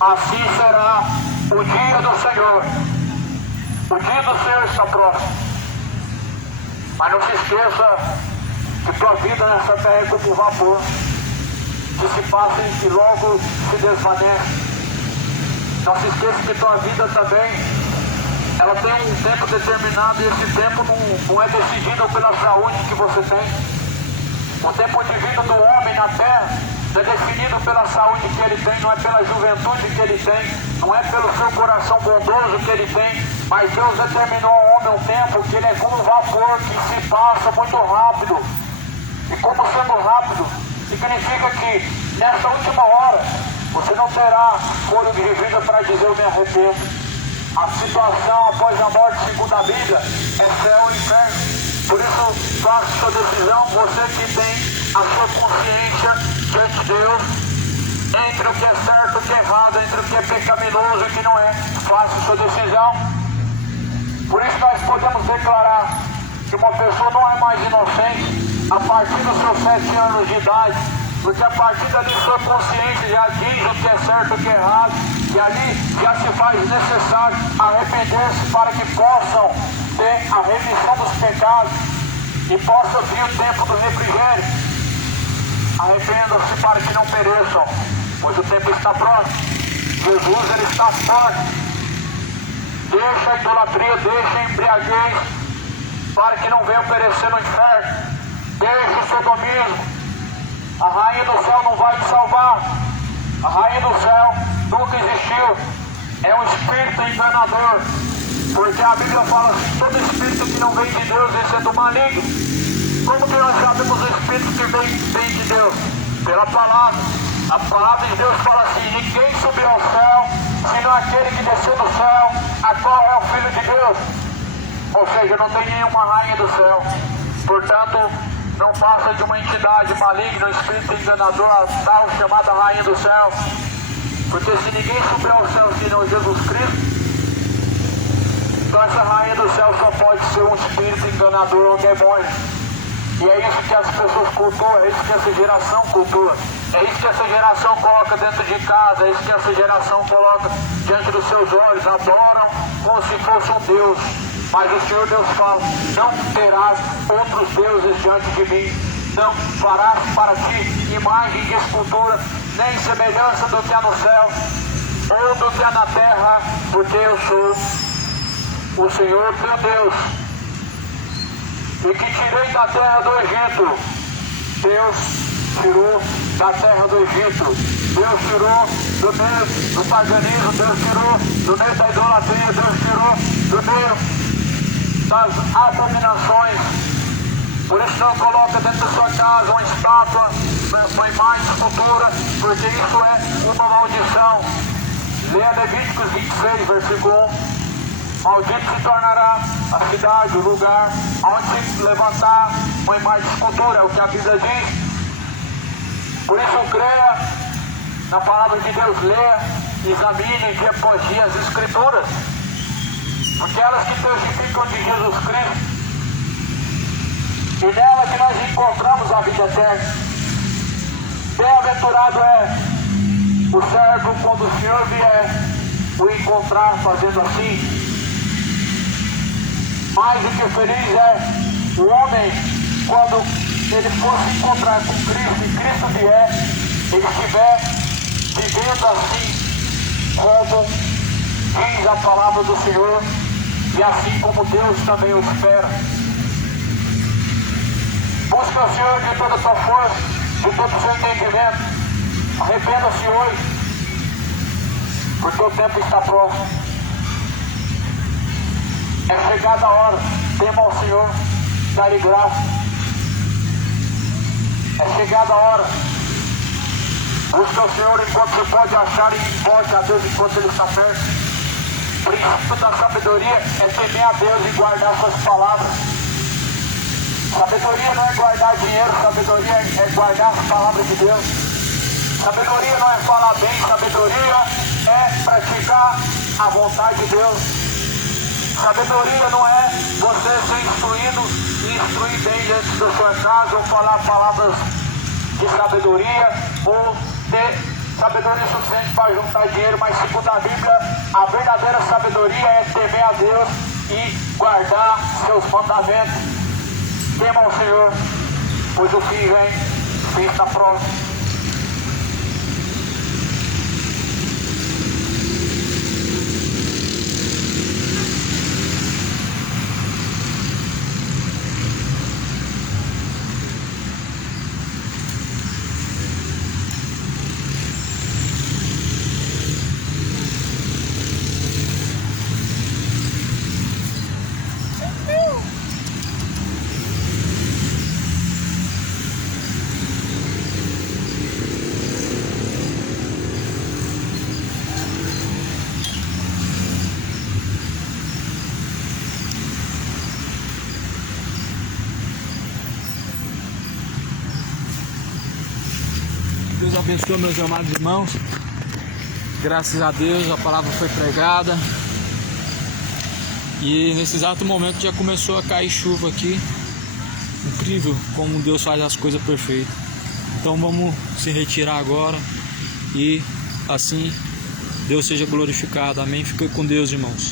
assim será o dia do Senhor. O dia do Senhor está próximo. Mas não se esqueça que tua vida nessa terra é como um vapor, que se passa e logo se desvanece. Não se esqueça que tua vida também, ela tem um tempo determinado, e esse tempo não é decidido pela saúde que você tem. O tempo de vida do homem na terra é definido pela saúde que ele tem, não é pela juventude que ele tem, não é pelo seu coração bondoso que ele tem, mas Deus determinou ao homem um tempo que ele é como um vapor que se passa muito rápido. E como sendo rápido, significa que nessa última hora você não terá fôlego de vida para dizer eu me arrependo. A situação após a morte, segundo a Bíblia, é céu e inferno. Por isso, faça sua decisão, você que tem a sua consciência diante de Deus, entre o que é certo e o que é errado, entre o que é pecaminoso e o que não é. Faça sua decisão. Por isso nós podemos declarar que uma pessoa não é mais inocente a partir dos seus 7 anos de idade, porque a partir dali sua consciência já diz o que é certo e o que é errado, e ali já se faz necessário arrepender-se para que possam ter a remissão dos pecados e possa vir o tempo do refrigério. Arrependam-se para que não pereçam, pois o tempo está próximo. Jesus, ele está forte. Deixa a idolatria, deixa a embriaguez, para que não venham perecer no inferno. Deixa o sodomismo. A rainha do céu não vai te salvar. A rainha do céu nunca existiu. É um espírito enganador. Porque a Bíblia fala assim, todo espírito que não vem de Deus, esse é do maligno. Como que nós sabemos o espírito que vem de Deus? Pela palavra. A palavra de Deus fala assim, ninguém subiu ao céu, senão aquele que desceu do céu, a qual é o Filho de Deus. Ou seja, não tem nenhuma rainha do céu. Portanto, não passa de uma entidade maligna, um espírito enganador, a tal chamada rainha do céu. Porque se ninguém subir ao céu senão Jesus Cristo, então essa rainha do céu só pode ser um espírito enganador ou demônio. E é isso que as pessoas cultuam, é isso que essa geração cultua. É isso que essa geração coloca dentro de casa, é isso que essa geração coloca diante dos seus olhos, adoram como se fosse um Deus. Mas o Senhor Deus fala, não terás outros deuses diante de mim, não farás para ti imagem de escultura, nem semelhança do que há no céu, ou do que há na terra, porque eu sou o Senhor teu Deus, e que tirei da terra do Egito. Deus tirou da terra do Egito, Deus tirou do meio do paganismo, Deus tirou do meio da idolatria, Deus tirou do meio das abominações. Por isso não coloca dentro da sua casa uma estátua, uma imagem de escultura, porque isso é uma maldição. Leia Levíticos 26, versículo 1. Maldito se tornará a cidade, o lugar onde se levantar uma imagem de escultura, é o que a Bíblia diz. Por isso creia na palavra de Deus, leia, examine dia após dia as Escrituras, porque elas que testificam de Jesus Cristo, e nela que nós encontramos a vida eterna. Bem-aventurado é o servo quando o Senhor vier o encontrar fazendo assim. Mais do que feliz é o homem quando ele for se encontrar com Cristo e Cristo vier, ele estiver vivendo assim como diz a palavra do Senhor, e assim como Deus também o espera. Busca o Senhor de toda a sua força, de todo o seu entendimento. Arrependa-se hoje, porque o tempo está próximo. É chegada a hora, tema ao Senhor, dá-lhe graça. É chegada a hora. Busca o Senhor enquanto se pode achar, e volte a Deus enquanto Ele está perto. O princípio da sabedoria é temer a Deus e guardar suas palavras. Sabedoria não é guardar dinheiro, sabedoria é guardar as palavras de Deus. Sabedoria não é falar bem, sabedoria é praticar a vontade de Deus. Sabedoria não é você ser instruído e instruir bem dentro da sua casa, ou falar palavras de sabedoria, ou ter sabedoria suficiente para juntar dinheiro, mas segundo a Bíblia, a verdadeira sabedoria é temer a Deus e guardar seus mandamentos. Tema ao Senhor, pois o fim vem, o fim está próximo. Deus abençoe, meus amados irmãos. Graças a Deus a palavra foi pregada. E nesse exato momento já começou a cair chuva aqui. Incrível como Deus faz as coisas perfeitas. Então vamos se retirar agora e assim Deus seja glorificado. Amém? Fique com Deus, irmãos.